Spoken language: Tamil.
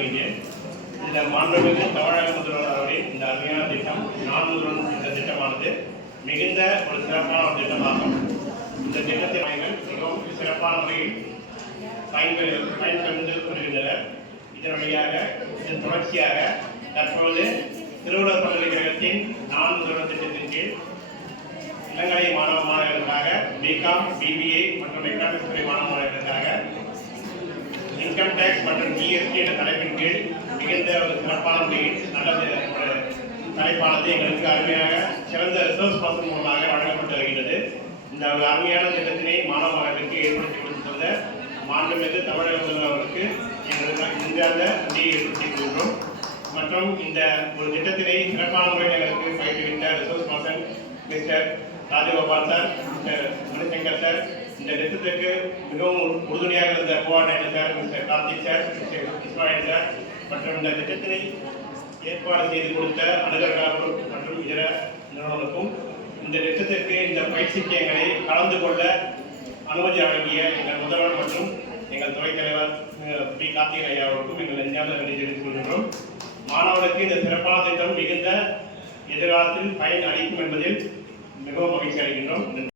வருகின்றேன். இதில் மாண்புமிகு தமிழக முதல்வர் அவர்களின் இந்த அருமையான திட்டம் நான் முதல்வன் இந்த திட்டமானது மிகுந்த ஒரு சிறப்பான ஒரு திட்டமாகும். இந்த திட்டத்தை மிகவும் சிறப்பான முறையில் பயன்பெற்று வருகின்றனர். இதன் வழியாக இதன் தொடர்ச்சியாக தற்போது திருவள்ளுவர் பல்கலைக்கழகத்தின் நான் முதல்வர் திட்டத்தின் கீழ் இளங்கலை மாணவ மாணவர்களுக்காக பிகாம், பிபிஏ மற்றும் எக்கனாமிக்ஸ் துறை மாணவ மாணவர்களுக்காக இன்கம் டேக்ஸ் மற்றும் ஜிஎஸ்டி என்ற தலைப்பின் கீழ் மிகுந்த ஒரு சிறப்பான முறையில் நல்ல ஒரு தலைப்பானது எங்களுக்கு அருமையாக சிறந்த ரிசோர்ஸ் பர்சன் மூலமாக வழங்கப்பட்டு வருகின்றது. இந்த அருமையான திட்டத்தினை மாணவ மாணவர்களுக்கு ஏற்படுத்தி கொடுத்துள்ள மாண்புமிகு தமிழக முதல்வர் அவர்களுக்கு எங்களுக்கு இந்த நன்றியை ஏற்படுத்தி கொள்கிறோம். மற்றும் இந்த ஒரு திட்டத்தினை சிறப்பான முறையில் எங்களுக்கு பயிற்றுவித்த resource person mister Rajagopal sir, mister Manishankar sir, இந்த திட்டத்திற்கு மிகவும் உறுதுணையாக இருந்த coordinator sir mister Karthik sir, mister Ismail sir மற்றும் இந்த திட்டத்தினை ஏற்பாடு செய்து கொடுத்த அலுவலர்கள் மற்றும் இதர நிறுவனங்களுக்கும் இந்த திட்டத்திற்கு இந்த பயிற்சிக்கு எங்களை கலந்து கொள்ள அனுமதி வழங்கிய எங்கள் முதல்வர் மற்றும் எங்கள் துறைத் தலைவர் பி கார்த்திகன் ஐயா அவர்களுக்கும் எங்கள் நெஞ்சார்ந்த நன்றி தெரிவித்துக் கொள்கின்றோம். மாணவர்களுக்கு இந்த சிறப்பான திட்டம் மிகுந்த எதிர்காலத்தில் பயன் அளிக்கும் என்பதில் மிகவும் மகிழ்ச்சி அடைகின்றோம்.